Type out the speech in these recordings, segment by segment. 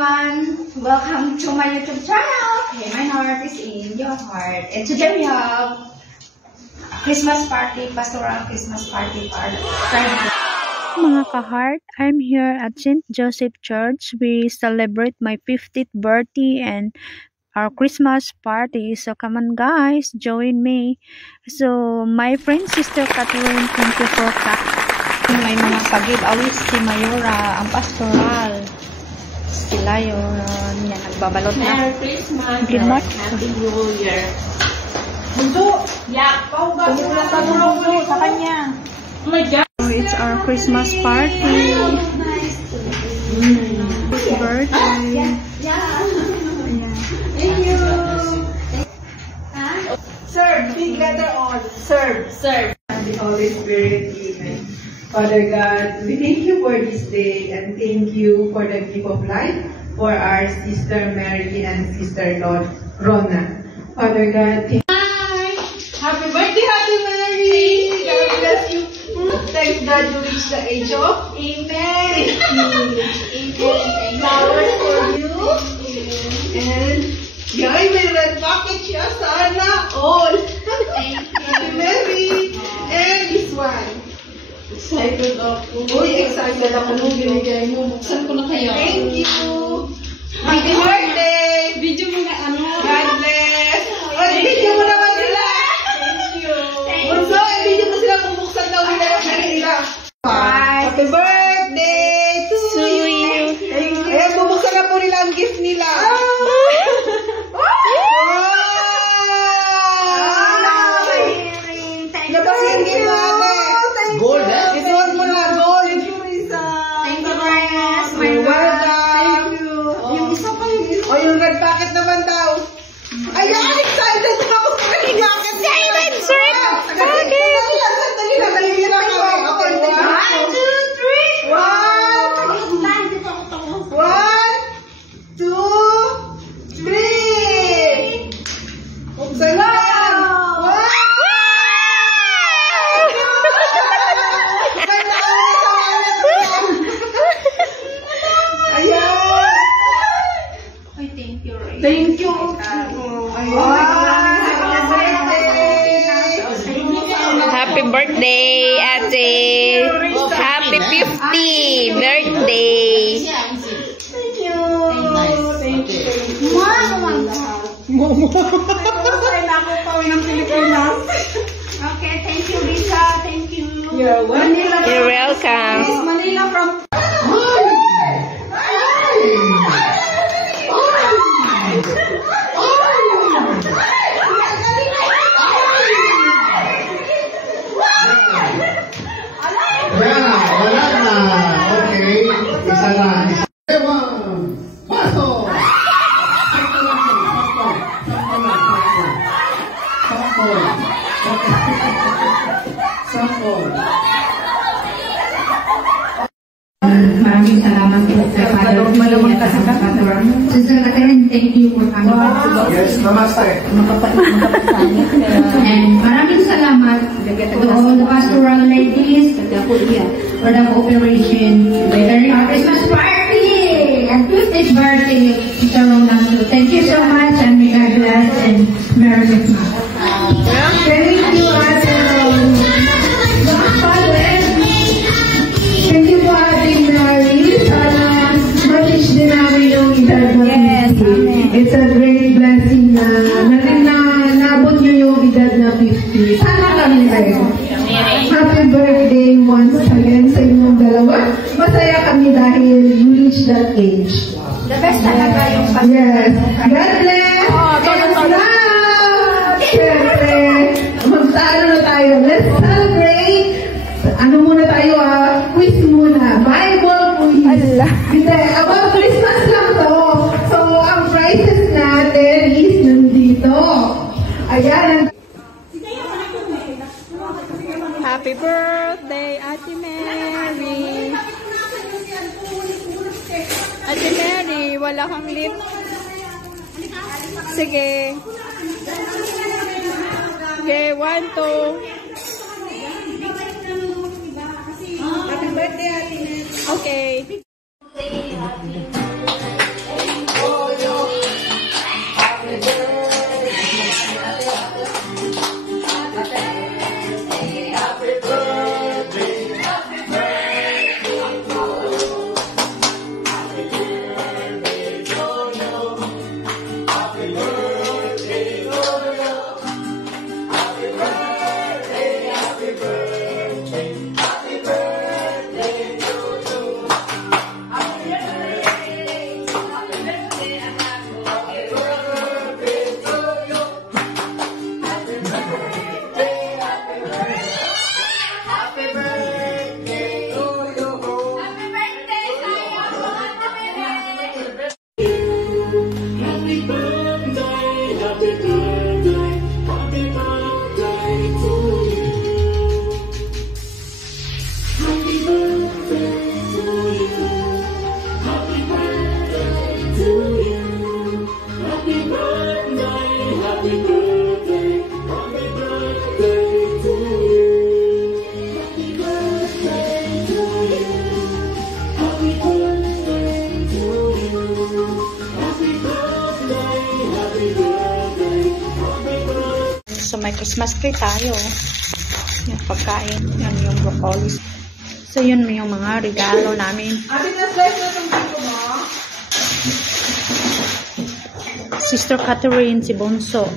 everyone, welcome to my YouTube channel. Okay, my heart is in your heart, and today we have Christmas party, pastoral Christmas party part. Mga ka-heart, I'm here at St. Joseph Church. We celebrate my 50th birthday and our Christmas party. So come on guys, join me. So my friend Sister Catherine, thank you for may mga pag-giveaway si Mayora, ang pastoral. Sila yun, yan, nagbabalot na. Merry Christmas, Happy New Year. Bunso! Yeah, Tumulong ka bunso sa kanya. Oh my God. So it's our Christmas party. Birthday. Ayan. Thank you. Serve, big letter all. Serve. Serve. And the Holy Spirit, amen. Father God, we thank you for this day and thank you for the gift of life for our Sister Mary and Sister Lord Rona. Father God, thank you. Happy birthday, Happy Mary! God bless you. Thanks God you reached the age of Amen. Flowers for you. And yay, may red pocket siya. Sana all. Happy Mary. And this one. Excited ako. Uy, excited ako nung binigay mo. Buksan ko na kaya. Thank you. Happy birthday! Video mo na ano? God bless! Oy, video mo naman sila! Thank you. Bunso, video mo sila kung buksan daw nila yung nila. Happy birthday to you! Ayan, bubuksan na po nila ang gift nila. Gold, eh? Isuot mo na, gold. Thank you, Risa. Thank you very much. You're welcome. Thank you. Yung isa pa yun. O, yung red packet naman daw. Ayan, excited ako sa red packet. Silent, sir. Sandali lang. Nahihira ka. Okay, 1, 2, 3. 1, 2, 3. Buksan na. Thank you. Happy birthday, Ate. Happy 50 birthday. Thank you. Thank you. Okay, thank you, Lisa. Thank you. You're welcome. You're welcome. Manila from Wala na. Okay. Isa lang. Pasok! Sample. Maraming salamat po sa Father at sa Pastoral. Sister Catherine, thank you for coming back to us. Yes, namaste. And maraming salamat to all the pastoral ladies for the cooperation during our Christmas party and 50th birthday of Sister Rona. So thank you so much and may God bless and Merry Christmas. Thank you, Ate. Thank you po, Ate Mary. Sana ma-reach din namin yung edad na 50. It's a great blessing na naabot nyo yung edad na 50. Sana kami kayo. Happy birthday once again sa inyong dalawa. Masaya kami dahil you reach that age. the best talaga yung Yes. God bless! Siyempre, magsalo na tayo. Let's celebrate! Ano muna tayo quiz muna. Bible quiz. Hindi, about Christmas lang to. So, ang prizes natin is nandito. Ayan. Happy birthday, Ate Mary. Ate Mary, wala kang lip. Sige. Okay, 1, 2. Happy birthday, Ate Mary. Okay. may Christmas tree tayo. Yung pagkain, yan yung broccoli. So, yun yung mga regalo namin. Ate, na-slice na itong piko mo? Sister Catherine, si Bonso.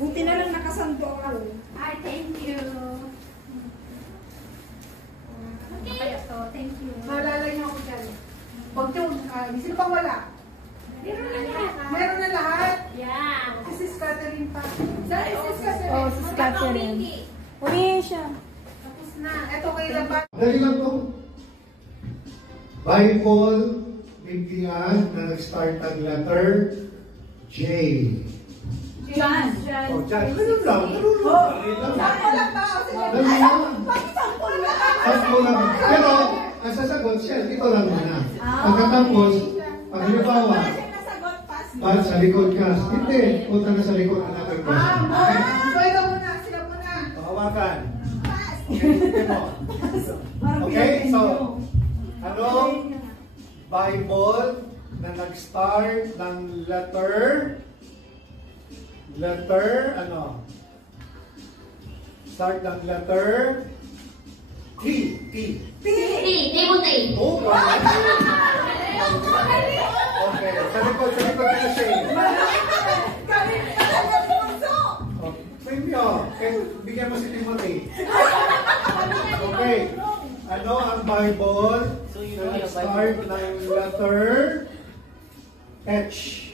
Buti na lang nakasando ka. Ay, thank you. Okay. Thank you. Maalala niyo ako dyan. Huwag yung, sino pang wala? Meron na lahat. Meron na lahat? Yeah. Si Sis Catherine pa. Saan si Sis Catherine? Oh, Sis Catherine. Uli siya. Tapos na. Ito kay Labat. Dali lang po. Bible, Biblia, na nag-start ang letter J. John. O, Jan. Ganun lang. Ganun lang. Saan lang ba? O, sige. Dali lang. Sample lang. Sampo lang. Pero, ang sasagot siya, ito lang muna. Pagkatapos, pag halimbawa, sa likod ka. Hindi. Punta na sa likod ang ating question. So, ito muna. Sila muna. Hawakan. Okay, mo. Okay, so, anong Bible na nag-start ng letter, ano? Start ng letter T. Table. Oh, wow. Okay, sa likod na siya. Maybe, bigyan mo si Timothy. Okay, ano ang Bible na nag-start ng letter H?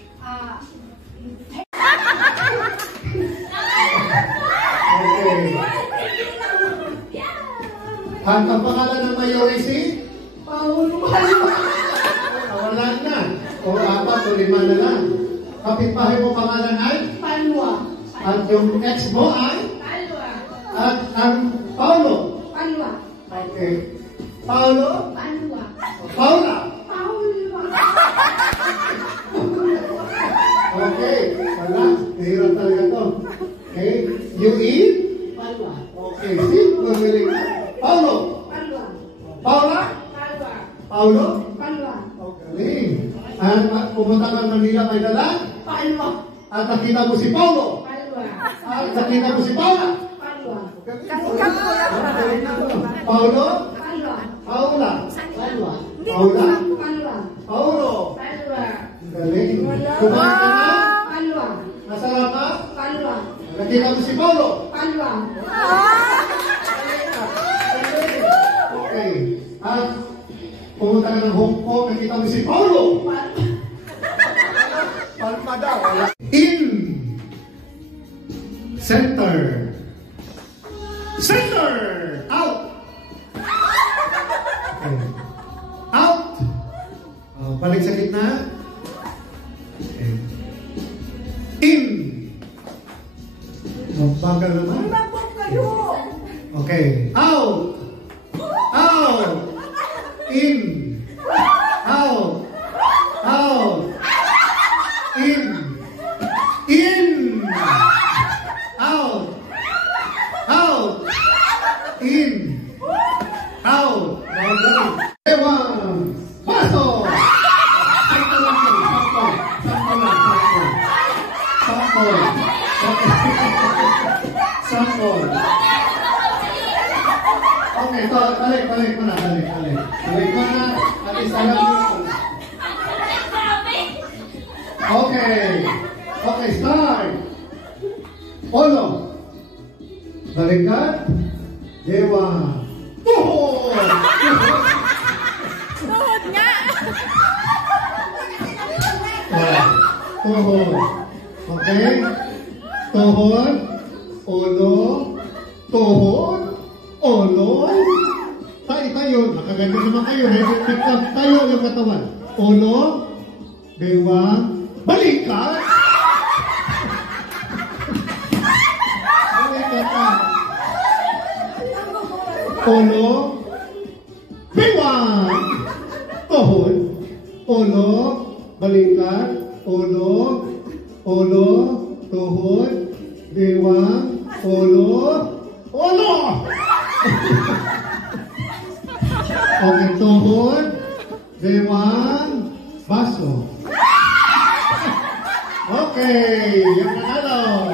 Okay. At ang pangalan ng Mayorisi? Paulo. Wala na. O 4 o 5 na lang. Kapitbahay mo pangalan ay? Palwa. At yung ex mo ay? Palwa. At ang Paulo? Palwa. Okay. Paulo? Palwa. Paula? Paulwa. Okay. Wala. Nahirap talaga to. Okay. Yung E? Palwa. Okay. See? Magaling. Paulo? Palwa. Paula? Palwa. Paulo? Palwa. Okay. At pumunta ka ng Manila may dala? Palwa. At nakita mo si Paulo? Palwa. At nakita mo si Paula? Palwa. Paulo? Palwa. Paula? Palwa. Paula? Palwa. Paulo? Palwa. Galing. Kumain ka na? Palwa. Masarap ka? Palwa. Nakita mo si Paulo? Palwa. Okay. At pumunta ka ng Hong Kong, nakita mo si Paulo? Palma daw. In. Center. Center. Out. Okay. Out. Balik sa gitna. Okay. In. Magbagal naman. Okay. Out. Out. In. Out. Out. In. In. Out. Out. In. Out. Magaling. Ewan. Pasok. Sakto lang po. Sakto. Sakto lang. Sakto. Sakto. Okay, so, balik mo na. Balik mo na. At isa lang yun. Okay, start. Polo. Balikat. Dewa. Tuhod. Tuhod nga! Tuhod. Okay? Tuhod. Ulo. Tuhod. Ulo. Tayo. Nakaganda naman kayo. Pick up tayo yung katawan. Ulo. Dewa. Balikat. Ulo, biwang, tuhod, ulo, balikat, ulo, tuhod, biwang, ulo. Okay, tuhod, biwang, baso. Okay, yung nanalo.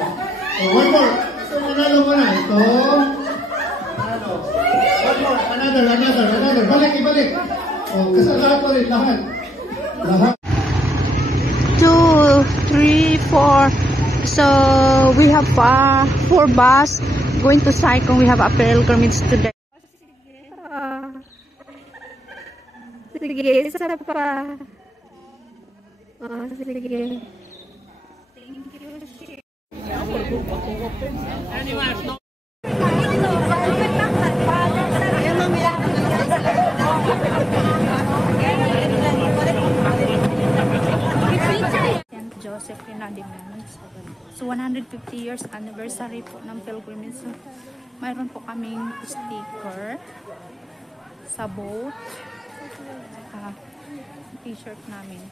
one more. Ito, manalo mo na. Ito. Manalo. One more. Another. Ibalik. Oh, kasalahan pa rin. Lahat. 2, 3, 4. So we have 4 bus going to Saigon. We have a pilgrimage today. Sige, isa pa. Sige. St. Joseph Renadiments. So 150 years anniversary po ng pilgrimage. So, mayroon po kaming sticker sa boat. T-shirt namin.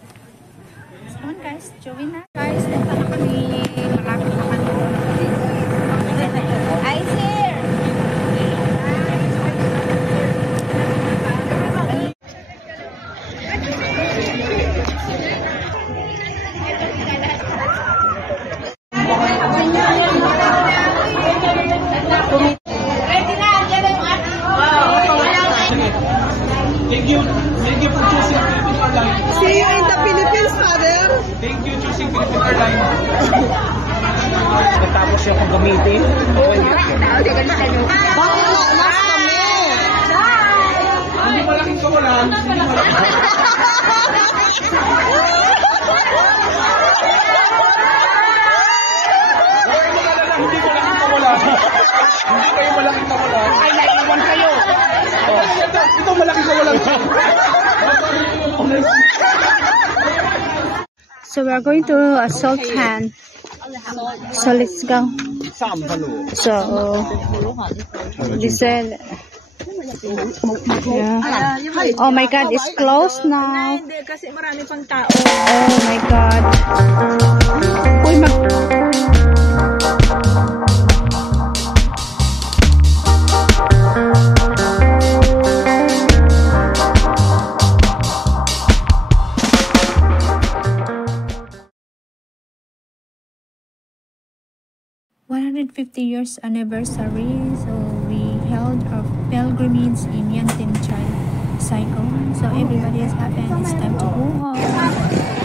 So on guys, join na. Guys, punta na kami. Malapit na kami. Ice here! Thank you for choosing Philippine Airlines. See you in the Philippines, Father. Thank you choosing Philippine Airlines. Natapos siya kung gamitin. Hindi malaking kawalan. Hindi malaking kawalan. Hindi kayo malaking kawalan. Ay, naiiwan kayo. Ito malaking kawalan. So we are going to Sultan. So let's go. So this is yeah. Oh my God, it's closed now. Kasi marami pang tao. Oh my God. Uy, 150 years anniversary, so we held our pilgrimage in Yantian Saigon. So everybody is happy and it's time to go home.